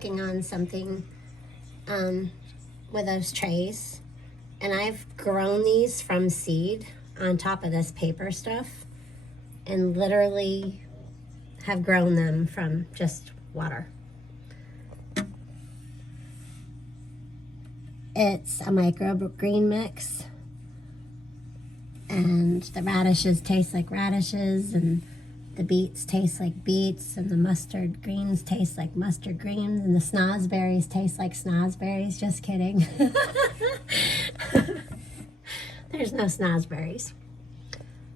working on something with those trays, and I've grown these from seed on top of this paper stuff, and literally have grown them from just water. It's a microgreen mix, and the radishes taste like radishes, and the beets taste like beets, and the mustard greens taste like mustard greens, and the snozberries taste like snozberries. Just kidding. There's no snozberries.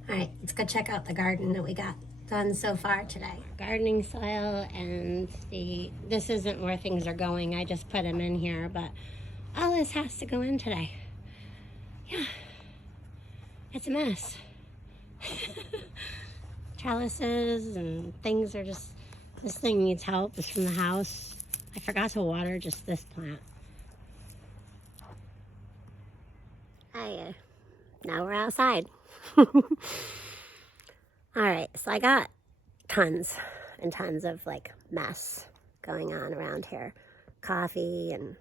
All right, let's go check out the garden that we got done so far today. Gardening soil, and this isn't where things are going. I just put them in here, but all this has to go in today. Yeah, it's a mess. Trellises and things are just, this thing needs help. It's from the house. I forgot to water just this plant. Now we're outside. All right, so I got tons and tons of like mess going on around here. Coffee and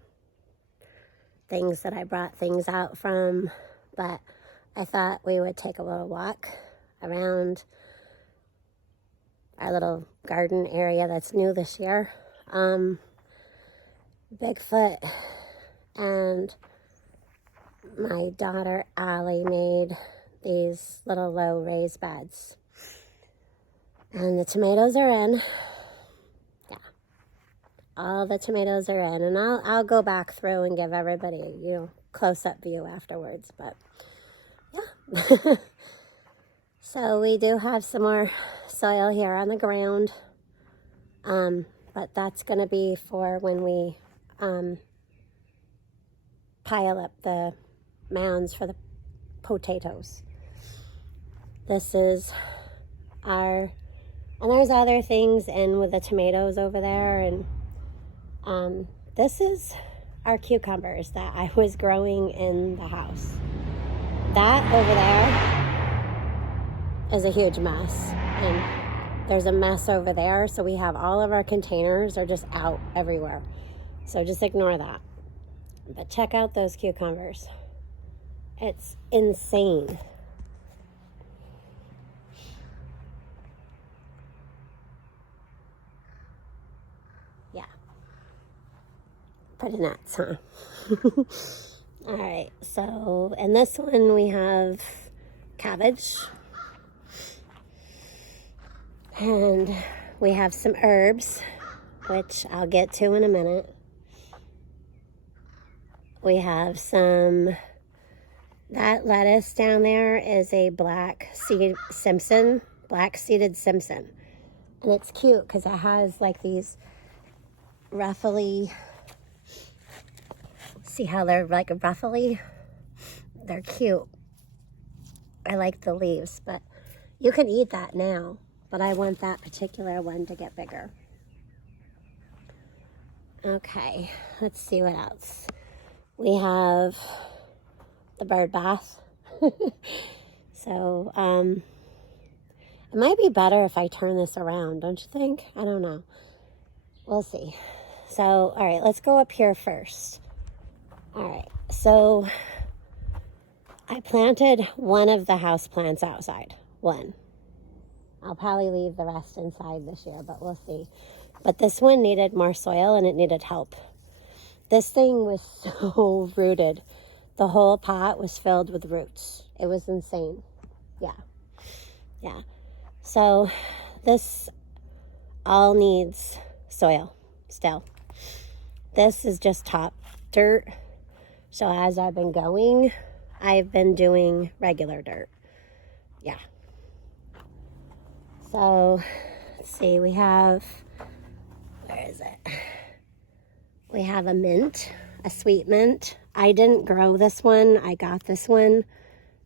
things that I brought things out from, but I thought we would take a little walk around our little garden area that's new this year. Bigfoot and my daughter Allie made these little low raised beds, and the tomatoes are in. Yeah, all the tomatoes are in, and I'll go back through and give everybody a close-up view afterwards, but yeah. So we do have some more soil here on the ground, but that's going to be for when we pile up the mounds for the potatoes. This is and there's other things in with the tomatoes over there, and this is our cucumbers that I was growing in the house. That over there is a huge mess, and there's a mess over there, so we have all of our containers are just out everywhere, so just ignore that. But check out those cucumbers. It's insane. Yeah, pretty nuts, huh? All right, so in this one we have cabbage, and we have some herbs, which I'll get to in a minute. We have that lettuce down there is a black-seeded Simpson, and it's cute because it has like these ruffly, see how they're like ruffly? They're cute. I like the leaves, but you can eat that now, but I want that particular one to get bigger. Okay, let's see what else. We have the bird bath. So, it might be better if I turn this around, don't you think? I don't know. We'll see. So, all right, let's go up here first. All right, so I planted one of the house plants outside. One. I'll probably leave the rest inside this year, but we'll see. But this one needed more soil, and it needed help. This thing was so rooted. The whole pot was filled with roots. It was insane. Yeah. So this all needs soil still. This is just top dirt. So as I've been going, I've been doing regular dirt. Yeah. So let's see, we have, where is it? We have a mint, a sweet mint. I didn't grow this one. I got this one.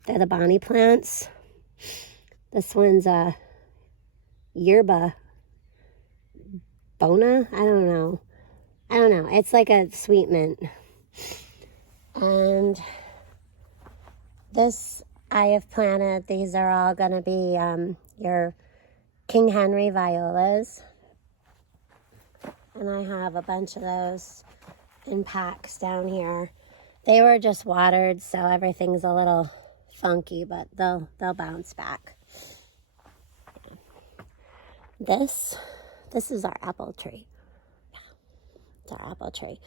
They're the Bonnie plants. This one's a yerba bona. I don't know. It's like a sweet mint. And this I have planted. These are all going to be your King Henry violas. And I have a bunch of those in packs down here. They were just watered, so everything's a little funky, but they'll bounce back. This is our apple tree. Yeah, it's our apple tree.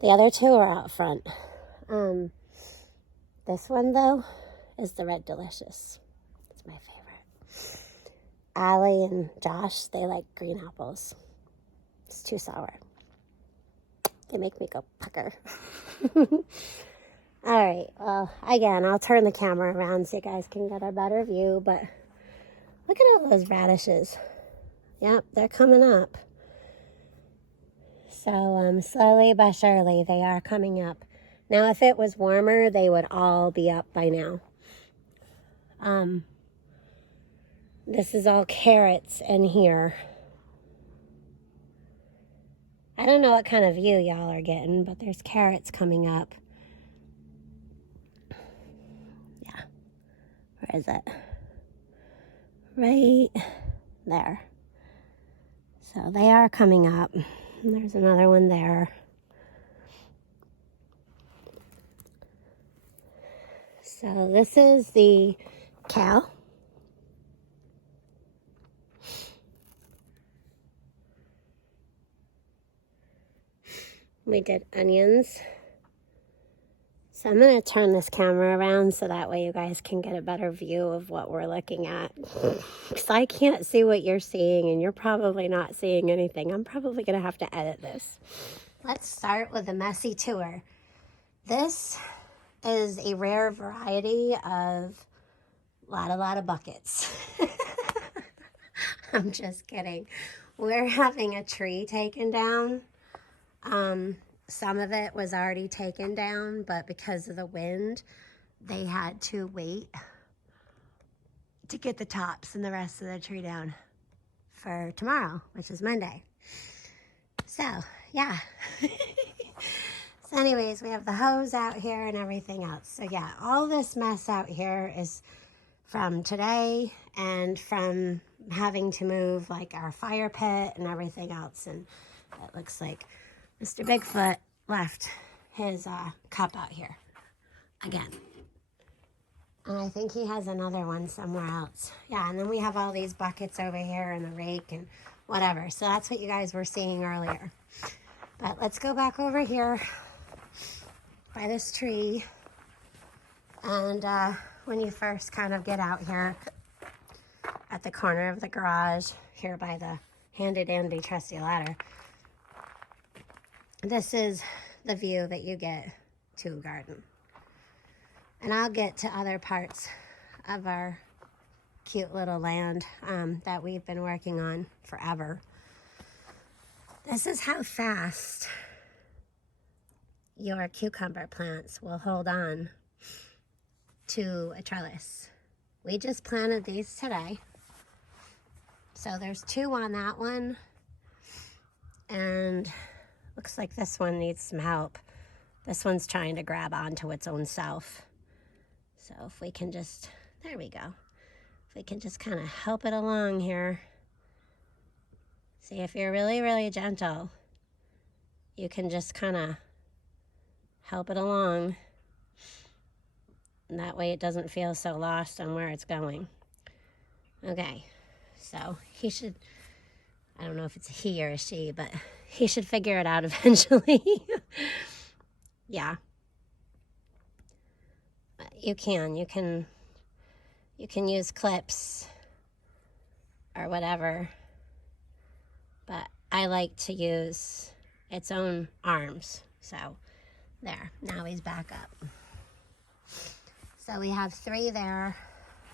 The other two are out front. This one, though, is the Red Delicious. It's my favorite. Allie and Josh, they like green apples. It's too sour. They make me go pucker. All right, well, again, I'll turn the camera around so you guys can get a better view, but look at all those radishes. Yep, they're coming up. So slowly but surely, they are coming up. Now, if it was warmer, they would all be up by now. This is all carrots in here. I don't know what kind of view y'all are getting, but there's carrots coming up. Yeah. Where is it? Right there. So they are coming up. And there's another one there. So this is the kale. We did onions. So I'm going to turn this camera around so that way you guys can get a better view of what we're looking at. Because I can't see what you're seeing and you're probably not seeing anything. I'm probably going to have to edit this. Let's start with a messy tour. This is a rare variety of a lot of buckets. I'm just kidding. We're having a tree taken down. Some of it was already taken down, but because of the wind, they had to wait to get the tops and the rest of the tree down for tomorrow, which is Monday. So, yeah. So anyways, we have the hose out here and everything else. So yeah, all this mess out here is from today and from having to move like our fire pit and everything else. And it looks like Mr. Bigfoot left his cup out here again. And I think he has another one somewhere else. Yeah, and then we have all these buckets over here and the rake and whatever. So that's what you guys were seeing earlier. But let's go back over here by this tree. And when you first kind of get out here at the corner of the garage, here by the handy-dandy trusty ladder, this is the view that you get to a garden. And I'll get to other parts of our cute little land that we've been working on forever. This is how fast your cucumber plants will hold on to a trellis. We just planted these today. So there's 2 on that one. And looks like this one needs some help. This one's trying to grab onto its own self. So if we can just, there we go. If we can just kind of help it along here. See, if you're really, really gentle, you can just kind of help it along. And that way it doesn't feel so lost on where it's going. Okay, so he should, I don't know if it's a he or a she, but he should figure it out eventually. Yeah. You can use clips or whatever, but I like to use its own arms. So there, now he's back up. So we have 3 there,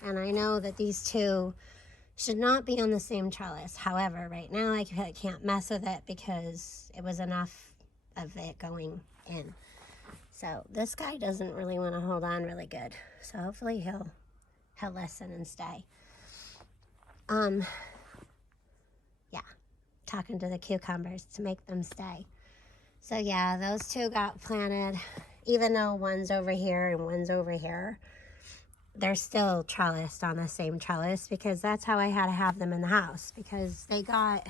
and I know that these 2 should not be on the same trellis. However, right now I can't mess with it because it was enough of it going in. So this guy doesn't really want to hold on really good. So hopefully he'll listen and stay. Yeah, talking to the cucumbers to make them stay. So yeah, those 2 got planted. Even though one's over here and one's over here, they're still trellised on the same trellis because that's how I had to have them in the house. Because they got,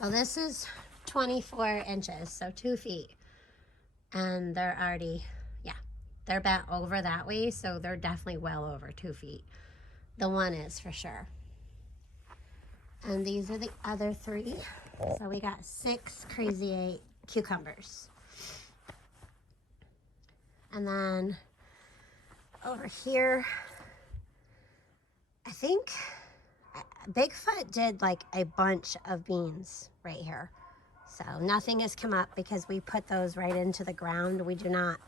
well, this is 24 inches, so 2 feet. And they're already, yeah, they're bent over that way, so they're definitely well over 2 feet. The one is for sure. And these are the other 3. So we got 6 Crazy 8 cucumbers. And then over here, I think Bigfoot did like a bunch of beans right here. So nothing has come up because we put those right into the ground. We do not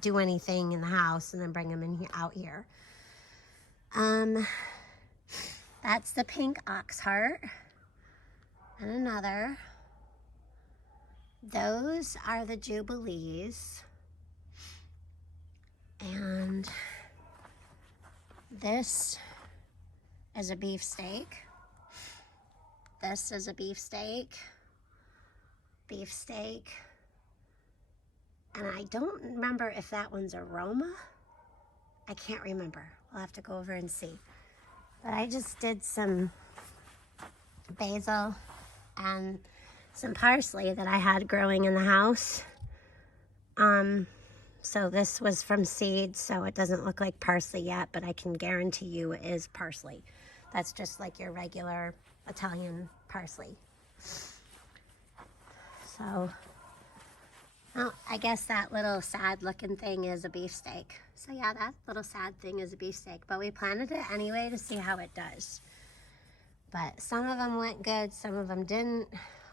do anything in the house and then bring them in here, out here. That's the pink ox heart. And another. Those are the jubilees. And this is a beefsteak. This is a beefsteak. Beefsteak. And I don't remember if that one's aroma. I can't remember. We'll have to go over and see. But I just did some basil and some parsley that I had growing in the house. So this was from seeds, so it doesn't look like parsley yet, but I can guarantee you it is parsley. That's just like your regular Italian parsley. So, oh, I guess that little sad looking thing is a beefsteak. So yeah, that little sad thing is a beefsteak, but we planted it anyway to see how it does. But some of them went good, some of them didn't.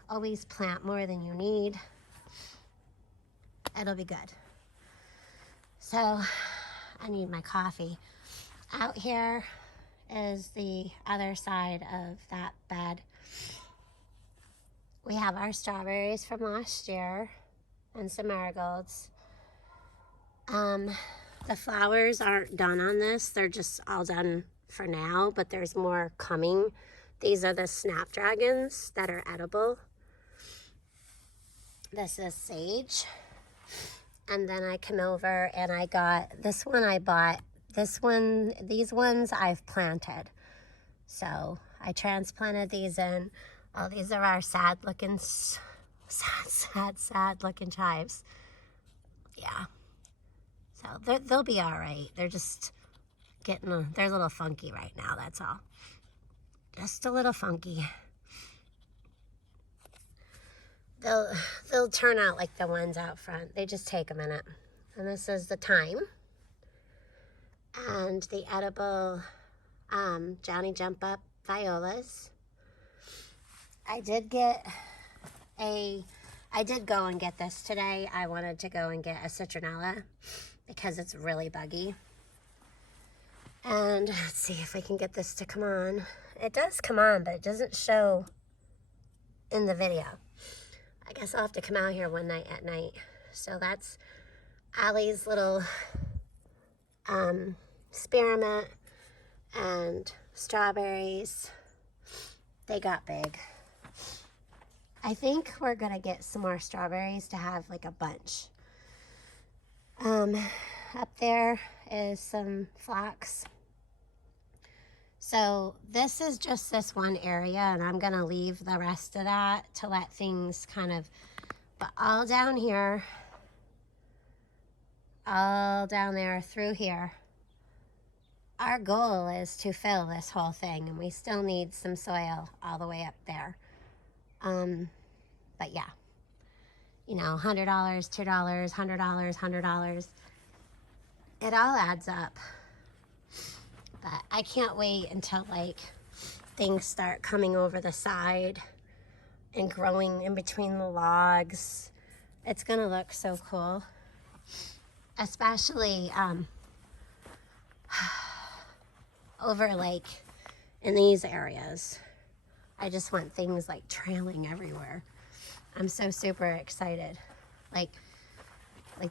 Always plant more than you need. It'll be good. So I need my coffee. Out here is the other side of that bed. We have our strawberries from last year and some marigolds. The flowers aren't done on this. They're just all done for now, but there's more coming. These are the snapdragons that are edible. This is sage. And then I come over and I got this one. I bought this one. These ones I've planted. So I transplanted these in. Oh, these are our sad looking chives. Yeah. So they'll be all right. They're just they're a little funky right now. That's all. Just a little funky. They'll turn out like the ones out front. They just take a minute. And this is the thyme. And the edible Johnny Jump Up violas. I did go and get this today. I wanted to go and get a citronella because it's really buggy. And let's see if we can get this to come on. It does come on, but it doesn't show in the video. I guess I'll have to come out here one night at night. So that's Allie's little spearmint and strawberries. They got big. I think we're gonna get some more strawberries to have like a bunch. Up there is some phlox. So this is just this one area, and I'm gonna leave the rest of that to let things kind of, but all down here, all down there through here, our goal is to fill this whole thing, and we still need some soil all the way up there. But yeah, you know, $100, $2, $100, $100, it all adds up. But I can't wait until like things start coming over the side and growing in between the logs. It's gonna look so cool, especially over like in these areas. I just want things like trailing everywhere. I'm so super excited. Like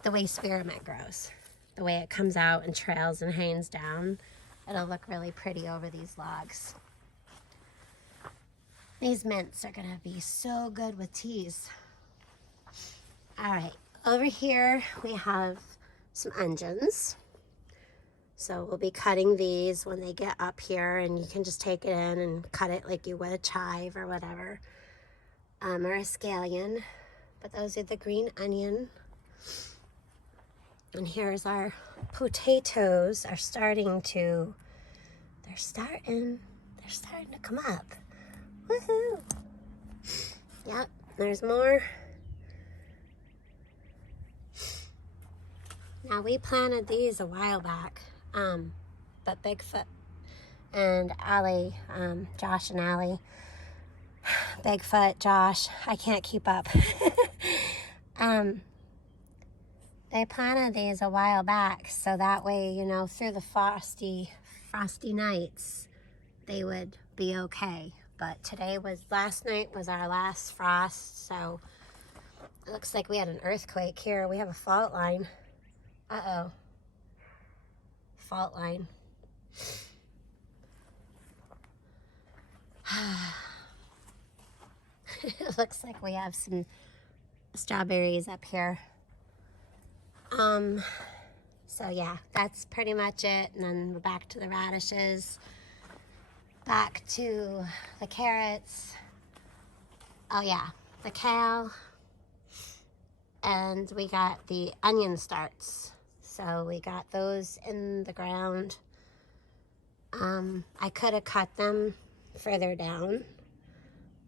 the way spearmint grows, the way it comes out and trails and hangs down. It'll look really pretty over these logs. These mints are gonna be so good with teas. All right, over here we have some onions. So we'll be cutting these when they get up here, and you can just take it in and cut it like you would a chive or whatever. or a scallion, but those are the green onion. And here's our potatoes they're starting to come up. Woohoo! Yep, there's more. Now we planted these a while back, but Bigfoot and Allie, Josh and Allie, Bigfoot, Josh, I can't keep up. They planted these a while back, so that way, you know, through the frosty nights, they would be okay. But last night was our last frost, so it looks like we had an earthquake here. We have a fault line. Uh-oh. Fault line. It looks like we have some strawberries up here. So yeah, that's pretty much it. And then we're back to the radishes, back to the carrots. Oh yeah, the kale. And we got the onion starts. So we got those in the ground. I could have cut them further down,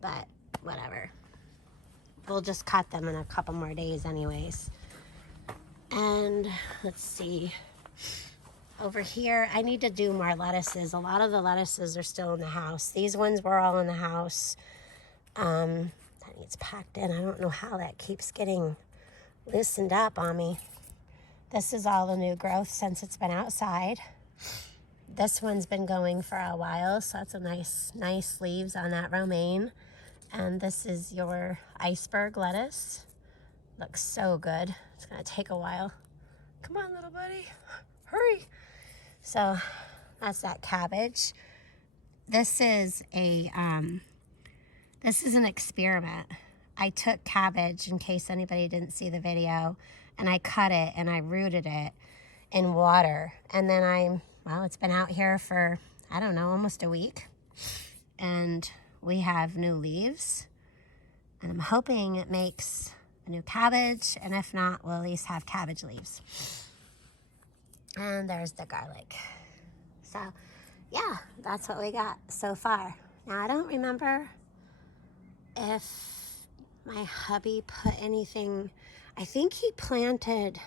but whatever. We'll just cut them in a couple more days anyways. And let's see. Over here, I need to do more lettuces. A lot of the lettuces are still in the house. These ones were all in the house. That needs packed in. I don't know how that keeps getting loosened up on me. This is all the new growth since it's been outside. This one's been going for a while, so that's a nice leaves on that romaine. And this is your iceberg lettuce. Looks so good. It's gonna take a while. Come on, little buddy, hurry. So that's that cabbage. This is an experiment. I took cabbage, in case anybody didn't see the video, and I cut it and I rooted it in water. And then it's been out here for, I don't know, almost a week. And we have new leaves. And I'm hoping it makes a new cabbage. And if not, we'll at least have cabbage leaves. And there's the garlic. So, yeah, that's what we got so far. Now, I don't remember if my hubby put anything. I think he planted,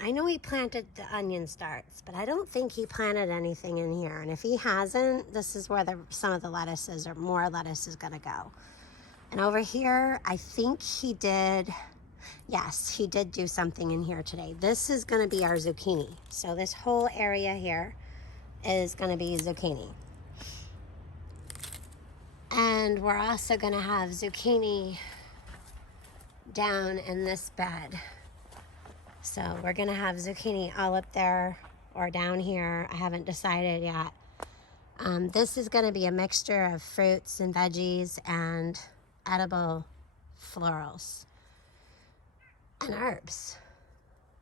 I know he planted the onion starts, but I don't think he planted anything in here. And if he hasn't, this is where some of the lettuces or more lettuce is gonna go. And over here, I think he did, yes, he did do something in here today. This is gonna be our zucchini. So this whole area here is gonna be zucchini. And we're also gonna have zucchini down in this bed. So we're gonna have zucchini all up there or down here. I haven't decided yet. This is gonna be a mixture of fruits and veggies and edible florals and herbs.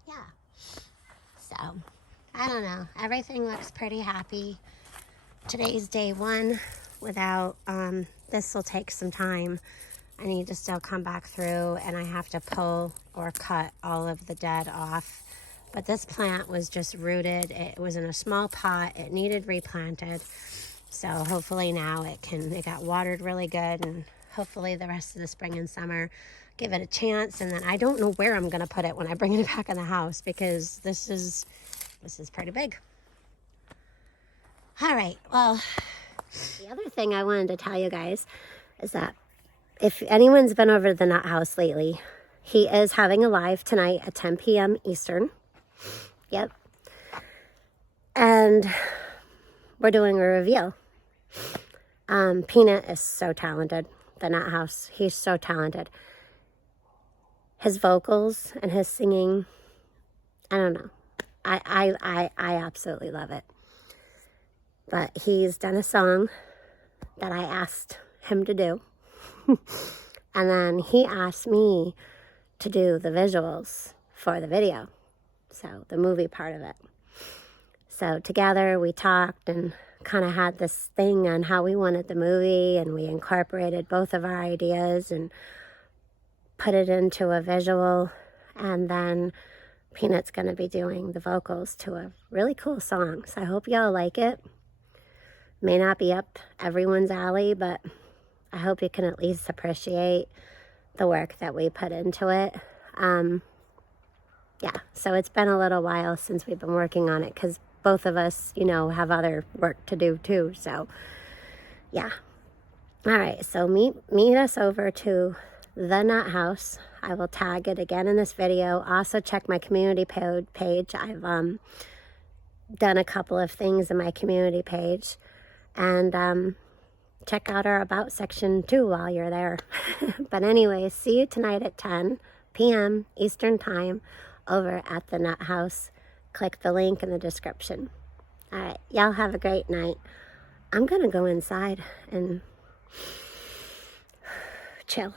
Yeah. So, I don't know. Everything looks pretty happy. Today's day one without, this will take some time. I need to still come back through and I have to pull or cut all of the dead off. But this plant was just rooted. It was in a small pot. It needed replanted. So hopefully now it got watered really good, and hopefully the rest of the spring and summer give it a chance. And then I don't know where I'm gonna put it when I bring it back in the house, because this is pretty big. All right, well, the other thing I wanted to tell you guys is that if anyone's been over to the Nut House lately, he is having a live tonight at 10 p.m. Eastern. Yep. And we're doing a reveal. Peanut is so talented. The Nut House, he's so talented. His vocals and his singing, I don't know. I absolutely love it. But he's done a song that I asked him to do. And then he asked me to do the visuals for the video. So the movie part of it. So together we talked and kind of had this thing on how we wanted the movie, and we incorporated both of our ideas and put it into a visual. And then Peanut's going to be doing the vocals to a really cool song. So I hope y'all like it. May not be up everyone's alley, but I hope you can at least appreciate the work that we put into it. Yeah, so it's been a little while since we've been working on it because both of us, you know, have other work to do too. So, yeah. All right, so meet us over to the Nut House. I will tag it again in this video. Also, check my community page. I've done a couple of things in my community page. And check out our About section too while you're there. But anyways, see you tonight at 10 p.m. Eastern Time over at the Nut House. Click the link in the description. All right, y'all have a great night. I'm going to go inside and chill.